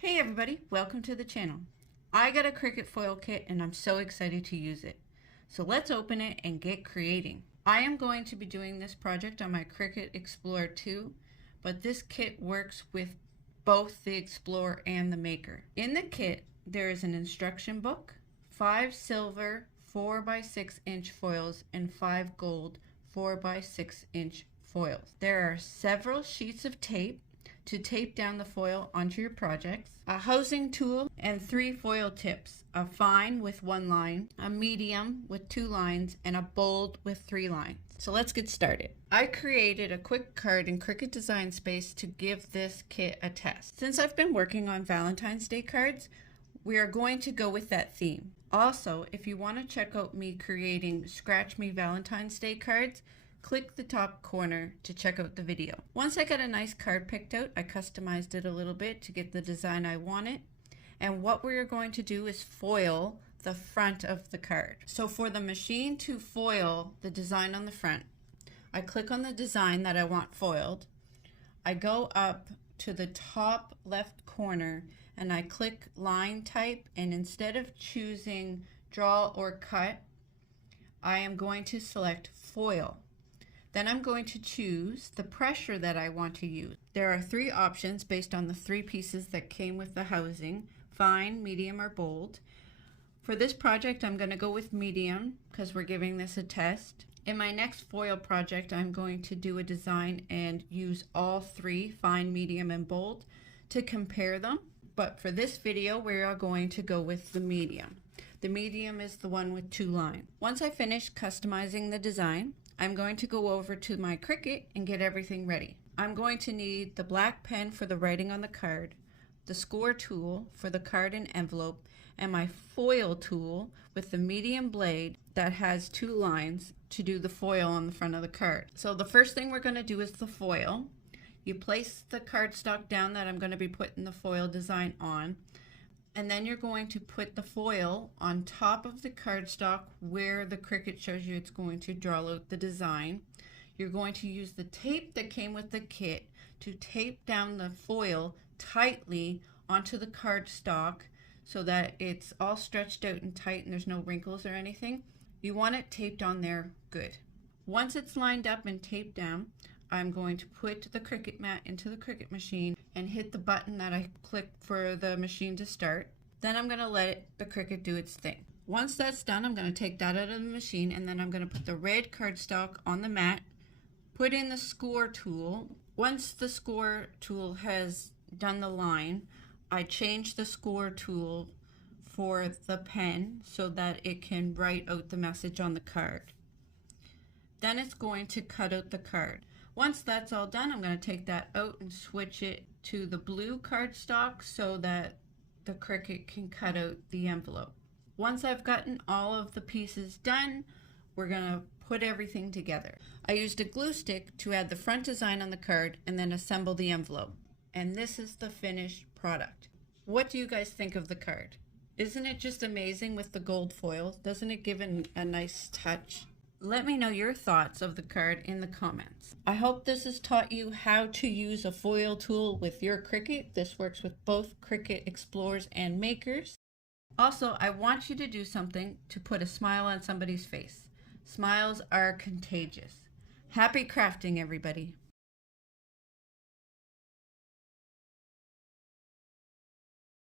Hey everybody, welcome to the channel. I got a Cricut Foil kit and I'm so excited to use it. So let's open it and get creating. I am going to be doing this project on my Cricut Explore 2, but this kit works with both the Explorer and the Maker. In the kit, there is an instruction book, 5 silver 4x6" foils, and 5 gold 4x6" foils. There are several sheets of tape to tape down the foil onto your projects, a housing tool, and 3 foil tips: a fine with 1 line, a medium with 2 lines, and a bold with 3 lines. So let's get started. I created a quick card in Cricut Design Space to give this kit a test. Since I've been working on Valentine's Day cards, we are going to go with that theme. Also, if you want to check out me creating Scratch Me Valentine's Day cards, click the top corner to check out the video. Once I got a nice card picked out, I customized it a little bit to get the design I wanted. And what we're going to do is foil the front of the card. So for the machine to foil the design on the front, I click on the design that I want foiled. I go up to the top left corner and I click line type, and instead of choosing draw or cut, I am going to select foil. Then I'm going to choose the pressure that I want to use. There are 3 options based on the 3 pieces that came with the housing: fine, medium, or bold. For this project, I'm going to go with medium because we're giving this a test. In my next foil project, I'm going to do a design and use all 3, fine, medium, and bold, to compare them. But for this video, we are going to go with the medium. The medium is the one with 2 lines. Once I finish customizing the design, I'm going to go over to my Cricut and get everything ready. I'm going to need the black pen for the writing on the card, the score tool for the card and envelope, and my foil tool with the medium blade that has 2 lines to do the foil on the front of the card. So the first thing we're going to do is the foil. You place the cardstock down that I'm going to be putting the foil design on, and then you're going to put the foil on top of the cardstock where the Cricut shows you it's going to draw out the design. You're going to use the tape that came with the kit to tape down the foil tightly onto the cardstock so that it's all stretched out and tight and there's no wrinkles or anything. You want it taped on there good. Once it's lined up and taped down, I'm going to put the Cricut mat into the Cricut machine and hit the button that I clicked for the machine to start. Then I'm going to let the Cricut do its thing. Once that's done, I'm going to take that out of the machine, and then I'm going to put the red cardstock on the mat, put in the score tool. Once the score tool has done the line, I change the score tool for the pen so that it can write out the message on the card. Then it's going to cut out the card. Once that's all done, I'm going to take that out and switch it to the blue cardstock so that the Cricut can cut out the envelope. Once I've gotten all of the pieces done, we're going to put everything together. I used a glue stick to add the front design on the card and then assemble the envelope. And this is the finished product. What do you guys think of the card? Isn't it just amazing with the gold foil? Doesn't it give it a nice touch? Let me know your thoughts of the card in the comments. I hope this has taught you how to use a foil tool with your Cricut. This works with both Cricut Explorers and Makers. Also, I want you to do something to put a smile on somebody's face. Smiles are contagious. Happy crafting, everybody.